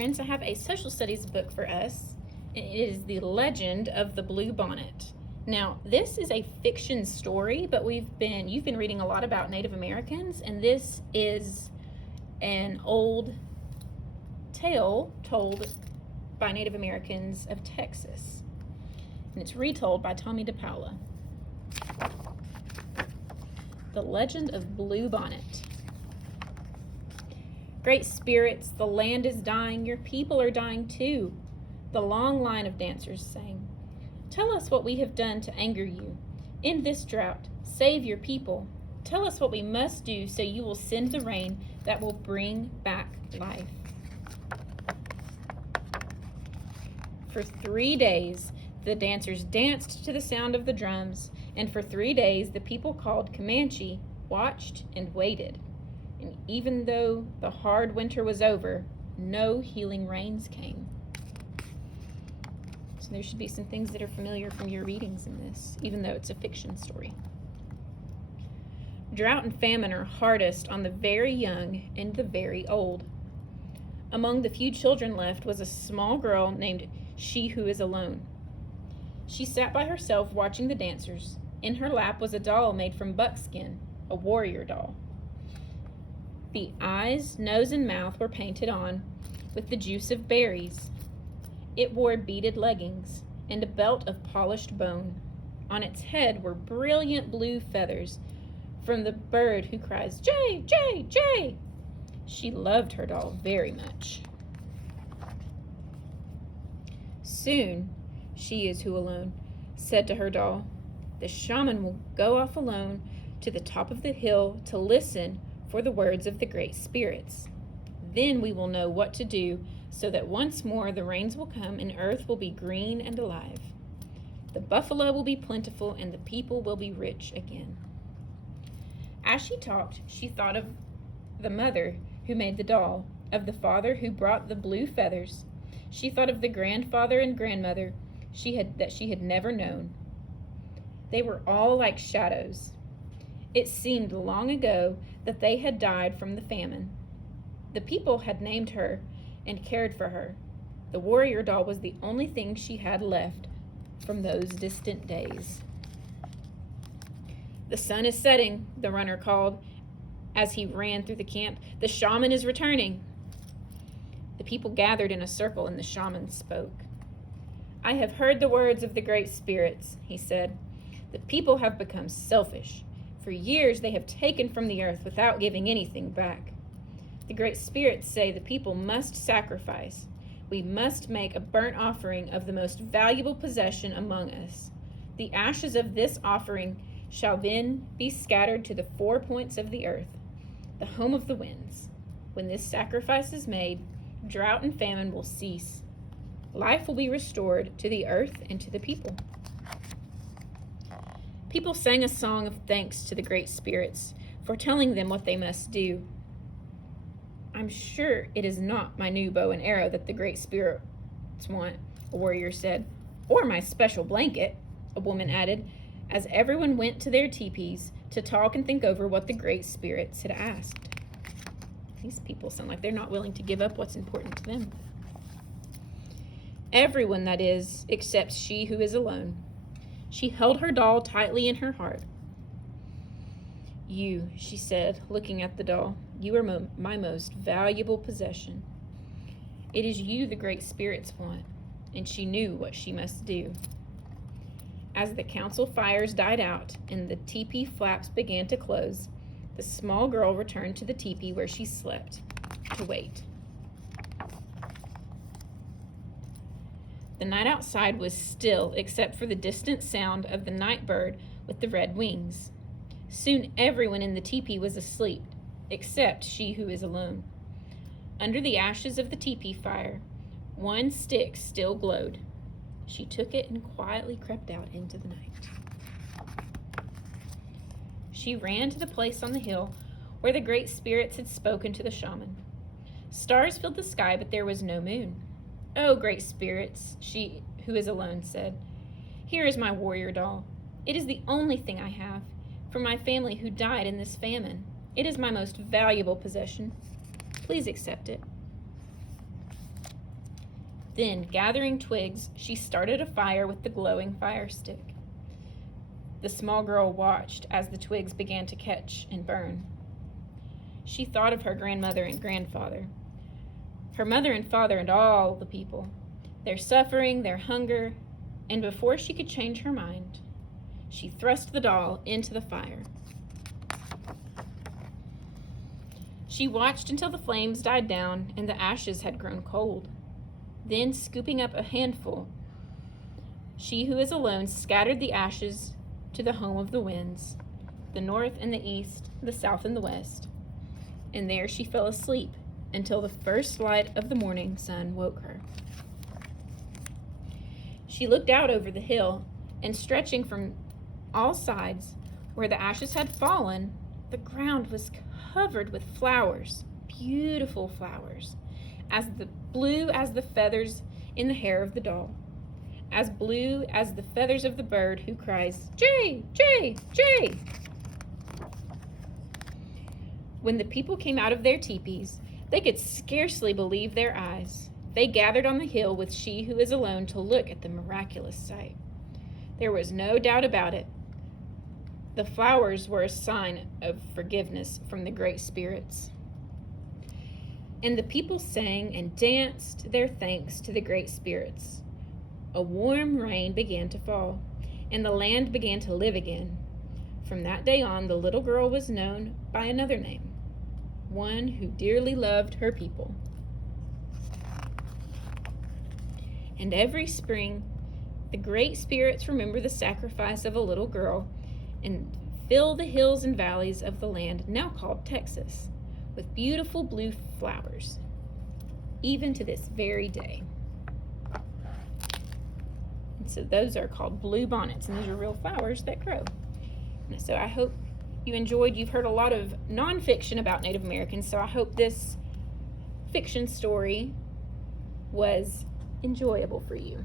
friends, I have a social studies book for us. It is The Legend of the Blue Bonnet. Now, this is a fiction story, but you've been reading a lot about Native Americans, and this is an old tale told by Native Americans of Texas. And it's retold by Tommy DePaula. The Legend of Blue Bonnet. Great spirits, the land is dying, your people are dying too. The long line of dancers sang. Tell us what we have done to anger you. End this drought. Save your people. Tell us what we must do so you will send the rain that will bring back life. For 3 days, the dancers danced to the sound of the drums, and for 3 days, the people called Comanche watched and waited. And even though the hard winter was over, no healing rains came. So there should be some things that are familiar from your readings in this, even though it's a fiction story. Drought and famine are hardest on the very young and the very old. Among the few children left was a small girl named She Who Is Alone. She sat by herself watching the dancers. In her lap was a doll made from buckskin, a warrior doll. The eyes, nose, and mouth were painted on with the juice of berries. It wore beaded leggings and a belt of polished bone. On its head were brilliant blue feathers from the bird who cries, Jay, Jay, Jay. She loved her doll very much. Soon, She Is Who Alone said to her doll, the shaman will go off alone to the top of the hill to listen for the words of the great spirits. Then we will know what to do so that once more the rains will come and earth will be green and alive. The buffalo will be plentiful and the people will be rich again. As she talked, she thought of the mother who made the doll, of the father who brought the blue feathers. She thought of the grandfather and grandmother that she had never known. They were all like shadows. It seemed long ago that they had died from the famine. The people had named her and cared for her. The warrior doll was the only thing she had left from those distant days. The sun is setting, the runner called as he ran through the camp. The shaman is returning. The people gathered in a circle and the shaman spoke. I have heard the words of the great spirits, he said. The people have become selfish. For years they have taken from the earth without giving anything back. The great spirits say the people must sacrifice. We must make a burnt offering of the most valuable possession among us. The ashes of this offering shall then be scattered to the 4 points of the earth, the home of the winds. When this sacrifice is made, drought and famine will cease. Life will be restored to the earth and to the people. People sang a song of thanks to the great spirits for telling them what they must do. I'm sure it is not my new bow and arrow that the great spirits want, a warrior said, or my special blanket, a woman added, as everyone went to their teepees to talk and think over what the great spirits had asked. These people sound like they're not willing to give up what's important to them. Everyone, that is, except She Who Is Alone. She held her doll tightly in her heart. You, she said, looking at the doll, you are my most valuable possession. It is you the great spirits want, and she knew what she must do. As the council fires died out and the teepee flaps began to close, the small girl returned to the teepee where she slept to wait. The night outside was still except for the distant sound of the night bird with the red wings. Soon everyone in the teepee was asleep, except She Who Is Alone. Under the ashes of the teepee fire, one stick still glowed. She took it and quietly crept out into the night. She ran to the place on the hill where the great spirits had spoken to the shaman. Stars filled the sky, but there was no moon. Oh, great spirits, She Who Is Alone said, here is my warrior doll. It is the only thing I have for my family who died in this famine. It is my most valuable possession. Please accept it. Then, gathering twigs, she started a fire with the glowing fire stick. The small girl watched as the twigs began to catch and burn. She thought of her grandmother and grandfather, her mother and father, and all the people, their suffering, their hunger, and before she could change her mind, she thrust the doll into the fire. She watched until the flames died down and the ashes had grown cold. Then, scooping up a handful, she who is alone scattered the ashes to the home of the winds, the north and the east, the south and the west. And there she fell asleep until the first light of the morning sun woke her. She looked out over the hill, and stretching from all sides, where the ashes had fallen, the ground was covered with flowers, beautiful flowers, as blue as the feathers in the hair of the doll, as blue as the feathers of the bird who cries, "Jay, Jay, Jay." When the people came out of their teepees, they could scarcely believe their eyes. They gathered on the hill with she who is alone to look at the miraculous sight. There was no doubt about it. The flowers were a sign of forgiveness from the great spirits. And the people sang and danced their thanks to the great spirits. A warm rain began to fall, and the land began to live again. From that day on, the little girl was known by another name, one who dearly loved her people. And every spring, the great spirits remember the sacrifice of a little girl and fill the hills and valleys of the land now called Texas with beautiful blue flowers, even to this very day. And so those are called blue bonnets, and those are real flowers that grow. And so I hope you enjoyed. You've heard a lot of nonfiction about Native Americans, so I hope this fiction story was enjoyable for you.